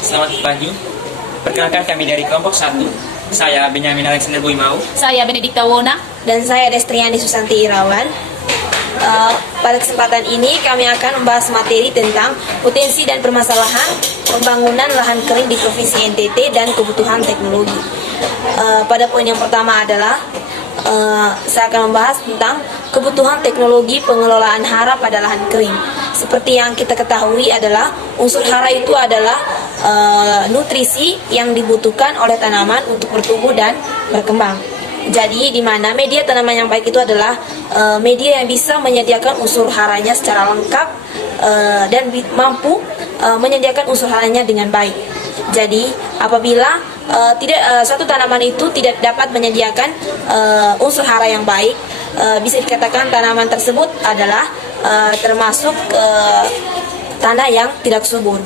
Selamat pagi. Perkenalkan kami dari kelompok 1. Saya Benyamin Alexander Buimau. Saya Benedikta Wona. Dan saya Destriani Susanti Irawan. Pada kesempatan ini kami akan membahas materi tentang potensi dan permasalahan pembangunan lahan kering di Provinsi NTT dan kebutuhan teknologi. Pada poin yang pertama adalah saya akan membahas tentang kebutuhan teknologi pengelolaan hara pada lahan kering. Seperti yang kita ketahui adalah unsur hara itu adalah nutrisi yang dibutuhkan oleh tanaman untuk bertumbuh dan berkembang. Jadi di mana media tanaman yang baik itu adalah media yang bisa menyediakan unsur haranya secara lengkap dan mampu menyediakan unsur haranya dengan baik. Jadi apabila suatu tanaman itu tidak dapat menyediakan unsur hara yang baik, bisa dikatakan tanaman tersebut adalah termasuk tanah yang tidak subur.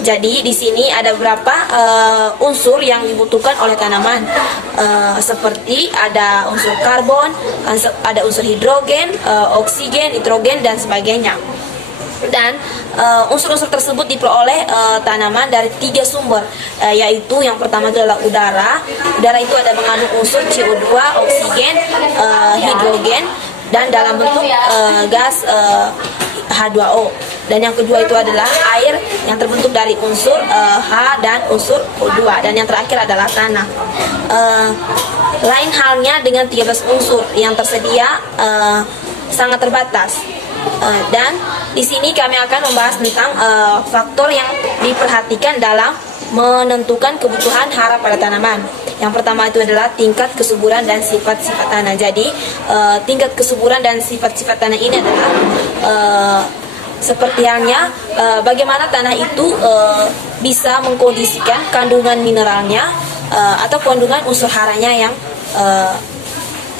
Jadi di sini ada beberapa unsur yang dibutuhkan oleh tanaman, seperti ada unsur karbon, ada unsur hidrogen, oksigen, nitrogen dan sebagainya. Dan unsur-unsur tersebut diperoleh tanaman dari 3 sumber, yaitu yang pertama itu adalah udara. Udara itu ada mengandung unsur CO2, oksigen, hidrogen, dan dalam bentuk gas H2O. Dan yang kedua itu adalah air yang terbentuk dari unsur H dan unsur O2. Dan yang terakhir adalah tanah. Lain halnya dengan 13 unsur yang tersedia sangat terbatas. Dan di sini kami akan membahas tentang faktor yang diperhatikan dalam menentukan kebutuhan hara pada tanaman. Yang pertama itu adalah tingkat kesuburan dan sifat-sifat tanah. Jadi tingkat kesuburan dan sifat-sifat tanah ini adalah seperti halnya bagaimana tanah itu bisa mengkondisikan kandungan mineralnya atau kandungan unsur haranya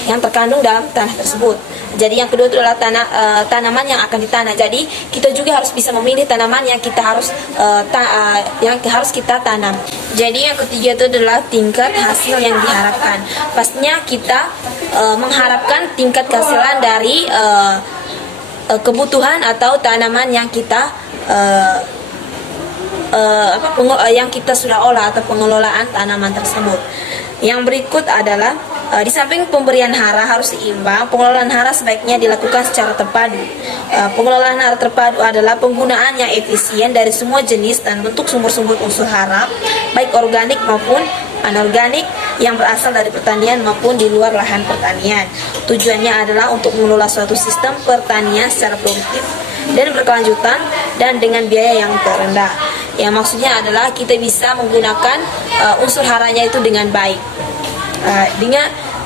yang terkandung dalam tanah tersebut. Jadi yang kedua itu adalah tanaman yang akan ditanam. Jadi kita juga harus bisa memilih tanaman yang kita harus kita tanam. Jadi yang ketiga itu adalah tingkat hasil yang diharapkan. Pastinya kita mengharapkan tingkat kehasilan dari kebutuhan atau tanaman yang kita yang kita sudah olah atau pengelolaan tanaman tersebut. Yang berikut adalah di samping pemberian hara harus seimbang, pengelolaan hara sebaiknya dilakukan secara terpadu. Pengelolaan hara terpadu adalah penggunaan yang efisien dari semua jenis dan bentuk sumber-sumber unsur hara, baik organik maupun anorganik yang berasal dari pertanian maupun di luar lahan pertanian. Tujuannya adalah untuk mengelola suatu sistem pertanian secara produktif dan berkelanjutan dan dengan biaya yang terendah. Yang maksudnya adalah kita bisa menggunakan unsur haranya itu dengan baik.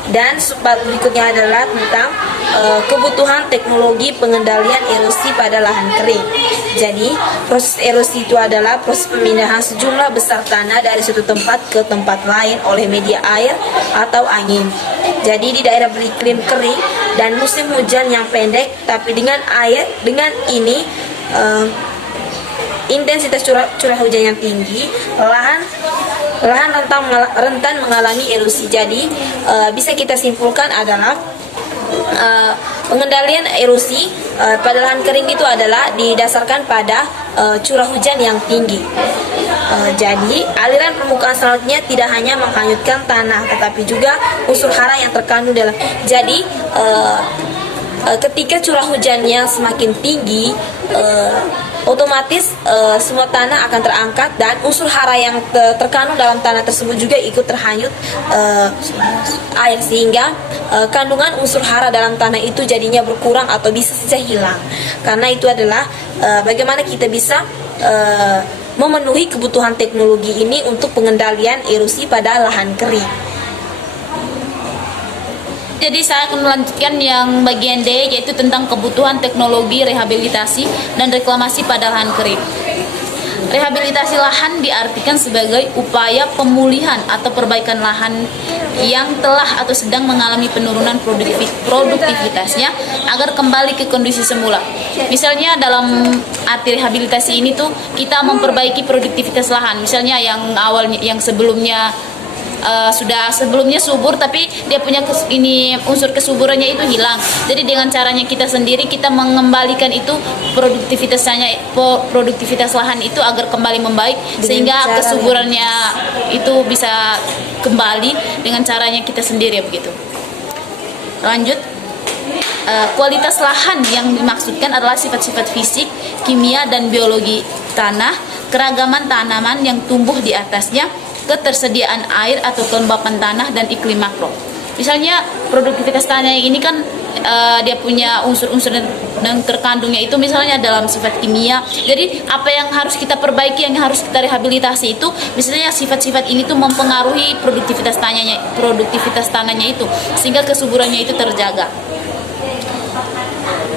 Dan berikutnya adalah tentang kebutuhan teknologi pengendalian erosi pada lahan kering. Jadi proses erosi itu adalah proses pemindahan sejumlah besar tanah dari suatu tempat ke tempat lain oleh media air atau angin. Jadi di daerah beriklim kering dan musim hujan yang pendek, tapi dengan ini intensitas curah hujan yang tinggi, lahan rentan mengalami erosi. Jadi bisa kita simpulkan adalah pengendalian erosi pada lahan kering itu adalah didasarkan pada curah hujan yang tinggi. Jadi aliran permukaan selanjutnya tidak hanya menghanyutkan tanah, tetapi juga unsur hara yang terkandung dalam. Jadi ketika curah hujannya semakin tinggi, otomatis semua tanah akan terangkat dan unsur hara yang terkandung dalam tanah tersebut juga ikut terhanyut air, sehingga kandungan unsur hara dalam tanah itu jadinya berkurang atau bisa saja hilang. Karena itu adalah bagaimana kita bisa memenuhi kebutuhan teknologi ini untuk pengendalian erosi pada lahan kering. Jadi saya akan melanjutkan yang bagian D, yaitu tentang kebutuhan teknologi rehabilitasi dan reklamasi pada lahan kering. Rehabilitasi lahan diartikan sebagai upaya pemulihan atau perbaikan lahan yang telah atau sedang mengalami penurunan produktivitasnya agar kembali ke kondisi semula. Misalnya dalam arti rehabilitasi ini tuh kita memperbaiki produktivitas lahan. Misalnya yang sebelumnya sudah sebelumnya subur tapi dia punya ini unsur kesuburannya itu hilang. Jadi dengan caranya kita sendiri kita mengembalikan itu produktivitas lahan itu agar kembali membaik sehingga cara kesuburannya itu bisa kembali dengan caranya kita sendiri begitu. Lanjut. Kualitas lahan yang dimaksudkan adalah sifat-sifat fisik, kimia, dan biologi tanah, keragaman tanaman yang tumbuh di atasnya, ketersediaan air atau kelembapan tanah, dan iklim makro. Misalnya produktivitas tanah yang ini kan dia punya unsur-unsur yang terkandungnya itu misalnya dalam sifat kimia. Jadi apa yang harus kita perbaiki, yang harus kita rehabilitasi itu misalnya sifat-sifat ini tuh mempengaruhi produktivitas tanahnya itu sehingga kesuburannya itu terjaga.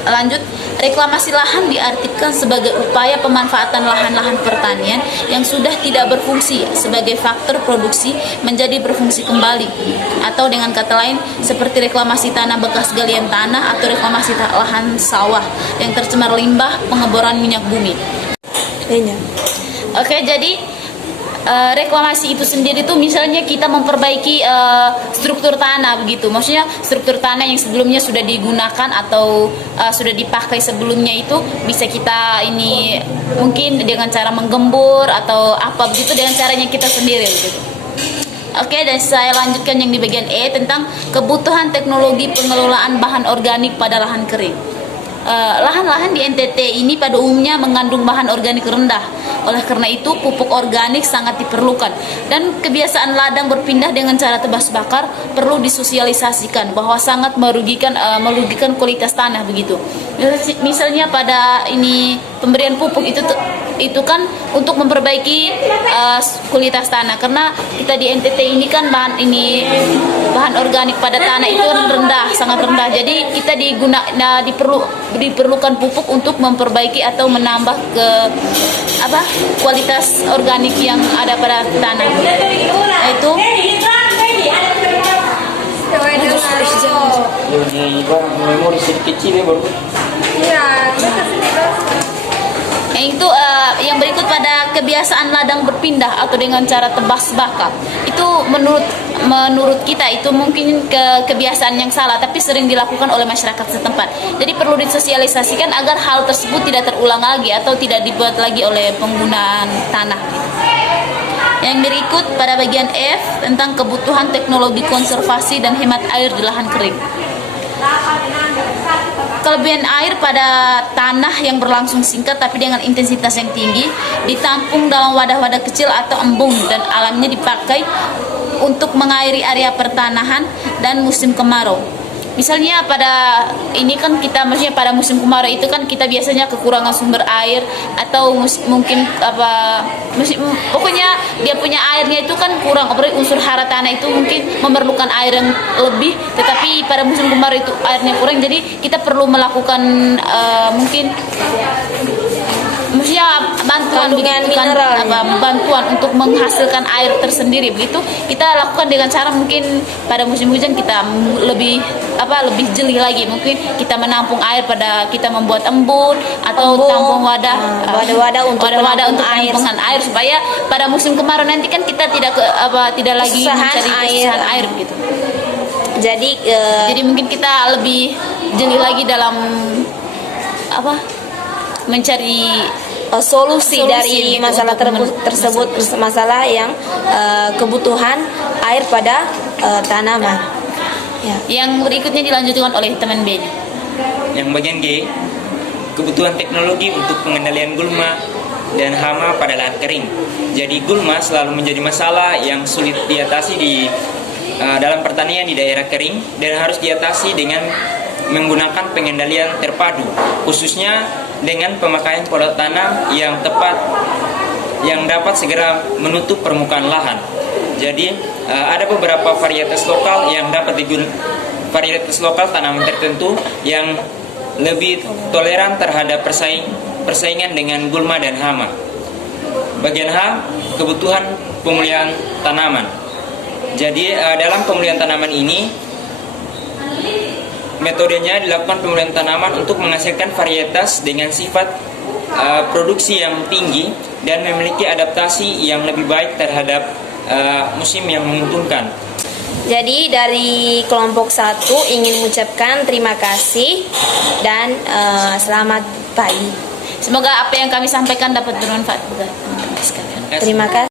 Lanjut, reklamasi lahan diartikan sebagai upaya pemanfaatan lahan-lahan pertanian yang sudah tidak berfungsi sebagai faktor produksi menjadi berfungsi kembali, atau dengan kata lain seperti reklamasi tanah bekas galian tanah atau reklamasi lahan sawah yang tercemar limbah pengeboran minyak bumi. Oke, jadi reklamasi itu sendiri tuh misalnya kita memperbaiki struktur tanah begitu. Maksudnya struktur tanah yang sebelumnya sudah digunakan atau sudah dipakai sebelumnya itu bisa kita ini mungkin dengan cara menggembur atau apa begitu dengan caranya kita sendiri begitu. Oke, dan saya lanjutkan yang di bagian E tentang kebutuhan teknologi pengelolaan bahan organik pada lahan kering. Lahan-lahan di NTT ini pada umumnya mengandung bahan organik rendah. Oleh karena itu, pupuk organik sangat diperlukan. Dan kebiasaan ladang berpindah dengan cara tebas bakar perlu disosialisasikan bahwa sangat merugikan kualitas tanah begitu. Misalnya pada ini pemberian pupuk itu kan untuk memperbaiki kualitas tanah, karena kita di NTT ini kan bahan organik pada tanah itu rendah, sangat rendah. Jadi kita diperlukan pupuk untuk memperbaiki atau menambah kualitas organik yang ada pada tanah. Itu memori sedikit kecil baru. Itu yang berikut pada kebiasaan ladang berpindah atau dengan cara tebas bakar. Itu menurut kita itu mungkin kebiasaan yang salah tapi sering dilakukan oleh masyarakat setempat. Jadi perlu disosialisasikan agar hal tersebut tidak terulang lagi atau tidak dibuat lagi oleh penggunaan tanah. Yang berikut pada bagian F tentang kebutuhan teknologi konservasi dan hemat air di lahan kering. Kelebihan air pada tanah yang berlangsung singkat tapi dengan intensitas yang tinggi ditampung dalam wadah-wadah kecil atau embung dan alamnya dipakai untuk mengairi area pertanahan dan musim kemarau. Misalnya pada ini kan kita maksudnya pada musim kemarau itu kan kita biasanya kekurangan sumber air atau mungkin pokoknya dia punya airnya itu kan kurang, apalagi unsur hara tanah itu mungkin memerlukan air yang lebih, tetapi pada musim kemarau itu airnya kurang, jadi kita perlu melakukan bantuan untuk menghasilkan air tersendiri begitu. Kita lakukan dengan cara mungkin pada musim hujan kita lebih jeli lagi, mungkin kita menampung air pada kita membuat embun atau tampung wadah untuk penampungan air supaya pada musim kemarau nanti kan kita tidak lagi mencari kesusahan air begitu. Jadi mungkin kita lebih jeli lagi dalam mencari solusi dari masalah tersebut, masalah yang kebutuhan air pada tanaman. Ya. Yang berikutnya dilanjutkan oleh teman B. Yang bagian G, kebutuhan teknologi untuk pengendalian gulma dan hama pada lahan kering. Jadi gulma selalu menjadi masalah yang sulit diatasi dalam pertanian di daerah kering dan harus diatasi dengan menggunakan pengendalian terpadu, khususnya dengan pemakaian pola tanam yang tepat yang dapat segera menutup permukaan lahan. Jadi ada beberapa varietas lokal yang dapat varietas lokal tanaman tertentu yang lebih toleran terhadap persaingan dengan gulma dan hama. Bagian H, kebutuhan pemulihan tanaman. Jadi dalam pemulihan tanaman ini metodenya dilakukan pemulihan tanaman untuk menghasilkan varietas dengan sifat produksi yang tinggi dan memiliki adaptasi yang lebih baik terhadap musim yang menguntungkan. Jadi dari kelompok 1 ingin mengucapkan terima kasih dan selamat pagi. Semoga apa yang kami sampaikan dapat bermanfaat buat teman-teman sekalian. Terima kasih.